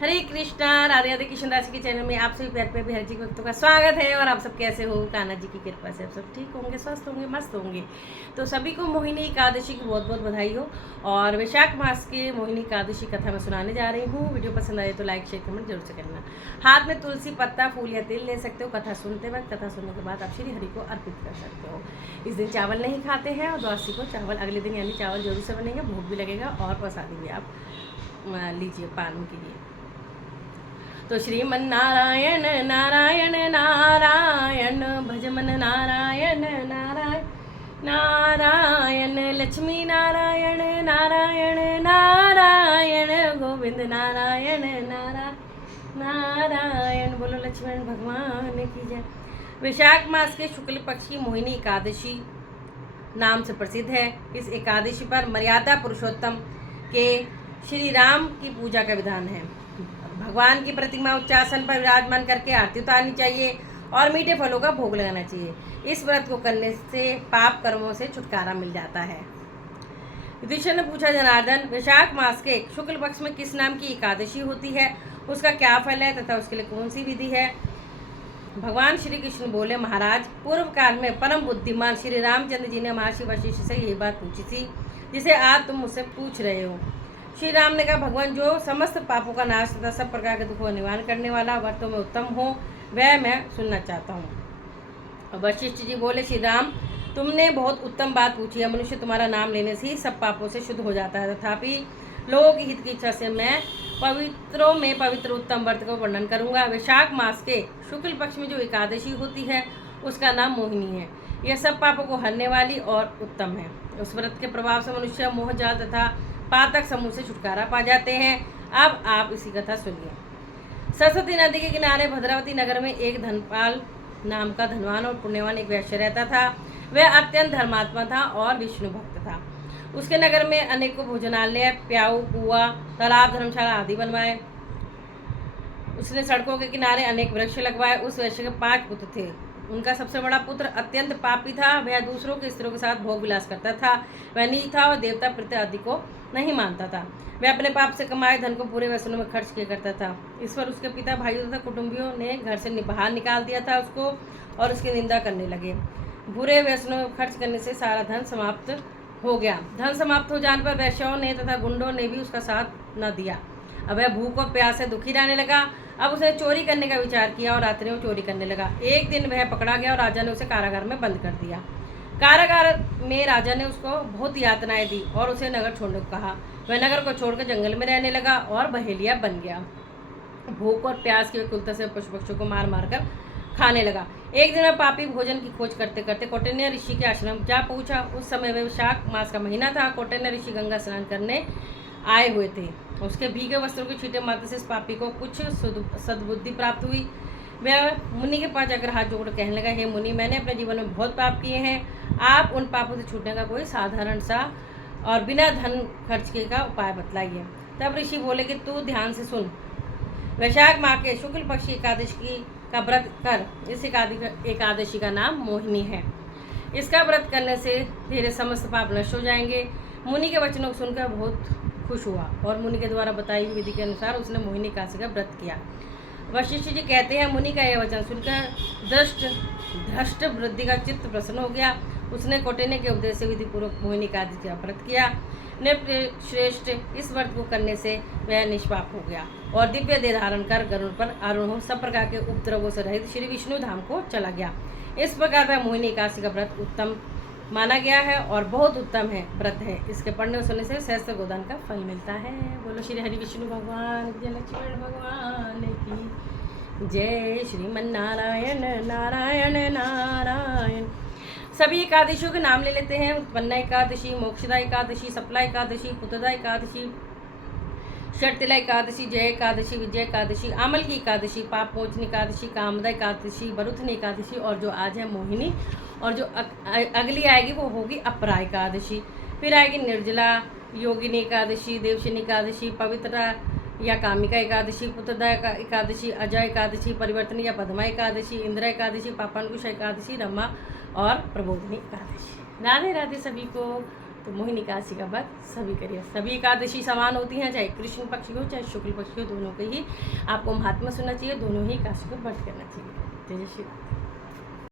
हरे कृष्णा। राधे राधे। कृष्ण राशि के चैनल में आप सभी प्यार पे हर जी भक्तों का स्वागत है। और आप सब कैसे हो? कान्हा जी की कृपा से आप सब ठीक होंगे, स्वस्थ होंगे, मस्त होंगे। तो सभी को मोहिनी एकादशी की बहुत बहुत बधाई हो। और वैशाख मास के मोहिनी एकादशी कथा मैं सुनाने जा रही हूँ। वीडियो पसंद आए तो लाइक शेयर कमेंट जरूर से करना। हाथ में तुलसी पत्ता, फूल या तेल ले सकते हो। कथा सुनते वक्त, कथा सुनने के बाद आप श्री हरि को अर्पित कर सकते हो। इस दिन चावल नहीं खाते हैं और द्वादशी को चावल अगले दिन यानी चावल जरूर से बनेंगे, भोग भी लगेगा और प्रसादी भी आप लीजिए पान के लिए। तो श्रीमन नारायण नारायण नारायण भजमन नारायण नारायण नारायण लक्ष्मी नारायण नारायण नारायण गोविंद नारायण नारायण नारायण। बोलो लक्ष्मण भगवान की जय। वैशाख मास के शुक्ल पक्ष की मोहिनी एकादशी नाम से प्रसिद्ध है। इस एकादशी पर मर्यादा पुरुषोत्तम के श्री राम की पूजा का विधान है। भगवान की प्रतिमा उच्चासन पर विराजमान करके आरती उतारनी चाहिए और मीठे फलों का भोग लगाना चाहिए। इस व्रत को करने से पाप कर्मों से छुटकारा मिल जाता है। युधिष्ठिर ने पूछा, जनार्दन, वैशाख मास के शुक्ल पक्ष में किस नाम की एकादशी होती है? उसका क्या फल है तथा उसके लिए कौन सी विधि है? भगवान श्री कृष्ण बोले, महाराज, पूर्व काल में परम बुद्धिमान श्री रामचंद्र जी ने महर्षि वशिष्ठ से यही बात पूछी थी जिसे आज तुम मुझसे पूछ रहे हो। श्री राम ने कहा, भगवान, जो समस्त पापों का नाश तथा सब प्रकार के दुखों का निवारण करने वाला व्रतों में उत्तम हो वह मैं सुनना चाहता हूँ। वशिष्ठ जी बोले, श्री राम, तुमने बहुत उत्तम बात पूछी है। मनुष्य तुम्हारा नाम लेने से ही सब पापों से शुद्ध हो जाता है, तथापि लोगों की हित की इच्छा से मैं पवित्रों में पवित्र उत्तम व्रत का वर्णन करूँगा। वैशाख मास के शुक्ल पक्ष में जो एकादशी होती है उसका नाम मोहिनी है। यह सब पापों को हरने वाली और उत्तम है। उस व्रत के प्रभाव से मनुष्य मोह जाल तथा पातक समूह से छुटकारा पा जाते हैं। अब आप इसी कथा सुनिए। सरस्वती नदी के किनारे भद्रावती नगर में एक धनपाल नाम का धनवान और पुण्यवान एक वैश्य रहता था। वह अत्यंत धर्मात्मा था और विष्णु भक्त था। उसके नगर में अनेकों भोजनालय, प्याऊ, कुआ, तालाब, धर्मशाला आदि बनवाए। उसने सड़कों के किनारे अनेक वृक्ष लगवाए। उस वैश्य के 5 पुत्र थे। उनका सबसे बड़ा पुत्र अत्यंत पापी था। वह दूसरों के स्त्रियों के साथ भोग विलास करता था। वह नीच था और देवता प्रत्यय आदि को नहीं मानता था। वह अपने पाप से कमाए धन को पूरे व्यसनों में खर्च किया करता था। इस पर उसके पिता, भाइयों तथा कुटुंबियों ने घर से बाहर निकाल दिया था उसको और उसकी निंदा करने लगे। बुरे व्यसनों में खर्च करने से सारा धन समाप्त हो गया। धन समाप्त हो जाने पर वैश्यों ने तथा गुंडों ने भी उसका साथ न दिया। अब वह भूख और प्यास से दुखी रहने लगा। अब उसने चोरी करने का विचार किया और रात्रि में चोरी करने लगा। एक दिन वह पकड़ा गया और राजा ने उसे कारागार में बंद कर दिया। कारागार में राजा ने उसको बहुत यातनाएं दी और उसे नगर छोड़ने को कहा। वह नगर को छोड़कर जंगल में रहने लगा और बहेलिया बन गया। भूख और प्यास की कुलता से पशु पक्षियों को मार मार कर खाने लगा। एक दिन वह पापी भोजन की खोज करते करते कौटिन्य ऋषि के आश्रम जा पहुंचा। उस समय वैशाख मास का महीना था। कौटिन्य ऋषि गंगा स्नान करने आए हुए थे। उसके भीगे वस्त्रों के छींटे मारने से इस पापी को कुछ सद्बुद्धि प्राप्त हुई। वह मुनि के पास जाकर हाथ जोड़ कहने लगा, हे मुनि, मैंने अपने जीवन में बहुत पाप किए हैं। आप उन पापों से छूटने का कोई साधारण सा और बिना धन खर्च के का उपाय बतलाइए। तब ऋषि बोले कि तू ध्यान से सुन। वैशाख माह के शुक्ल पक्ष की एकादशी का व्रत कर। इस एकादशी का नाम मोहिनी है। इसका व्रत करने से तेरे समस्त पाप नष्ट हो जाएंगे। मुनि के वचनों को सुनकर बहुत खुश हुआ और मुनि के द्वारा बताई हुई विधि के अनुसार उसने मोहिनी एकादशी का व्रत किया। वशिष्ठ जी कहते हैं, मुनि का यह वचन सुनकर धृष्ट वृद्धि का चित्त प्रसन्न हो गया। उसने कौटिन्य के उपदेश से विधि पूर्वक मोहिनी एकादशी का व्रत किया। नृपश्रेष्ठ, इस व्रत को करने से वह निष्पाप हो गया और दिव्य देह धारण कर गरुड़ पर आरूढ़ हो सब प्रकार के उपद्रवों से रहित श्री विष्णु धाम को चला गया। इस प्रकार वह मोहिनी एकादशी का व्रत उत्तम माना गया है और बहुत उत्तम है व्रत है। इसके पढ़ने और सुनने से सहस्त्र गोदान का फल मिलता है। बोलो श्री हरि विष्णु भगवान जय, लक्ष्मण भगवान की जय। श्रीमन नारायण नारायण नारायण। सभी एकादशियों के नाम ले लेते हैं। उत्पन्ना एकादशी, मोक्षदा एकादशी, सफला एकादशी, पुत्रदा एकादशी, शर्तिला एकादशी, जय एकादशी, विजय एकादशी, आमल की एकादशी, पाप मोचन एकादशी, कामदा एकादशी, बरुथनी एकादशी और जो आज है मोहिनी। और जो अगली आएगी वो होगी अपरा एकादशी। फिर आएगी निर्जला, योगिनी एकादशी, देवशनी एकादशी, पवित्रता या कामिका एकादशी, पुत्रदा एकादशी, अजय एकादशी, परिवर्तनी या पद्मा एकादशी, इंद्रा एकादशी, पापानुकुश एकादशी, रमा और प्रबोधनी एकादशी। राधे राधे सभी को। तो मोहिनी एकादशी का व्रत सभी करिए। सभी एकादशी समान होती हैं, चाहे कृष्ण पक्ष की हो चाहे शुक्ल पक्ष की हो, दोनों के ही आपको महात्मा सुनना चाहिए, दोनों ही एकादशी को व्रत करना चाहिए। जय श्री राम।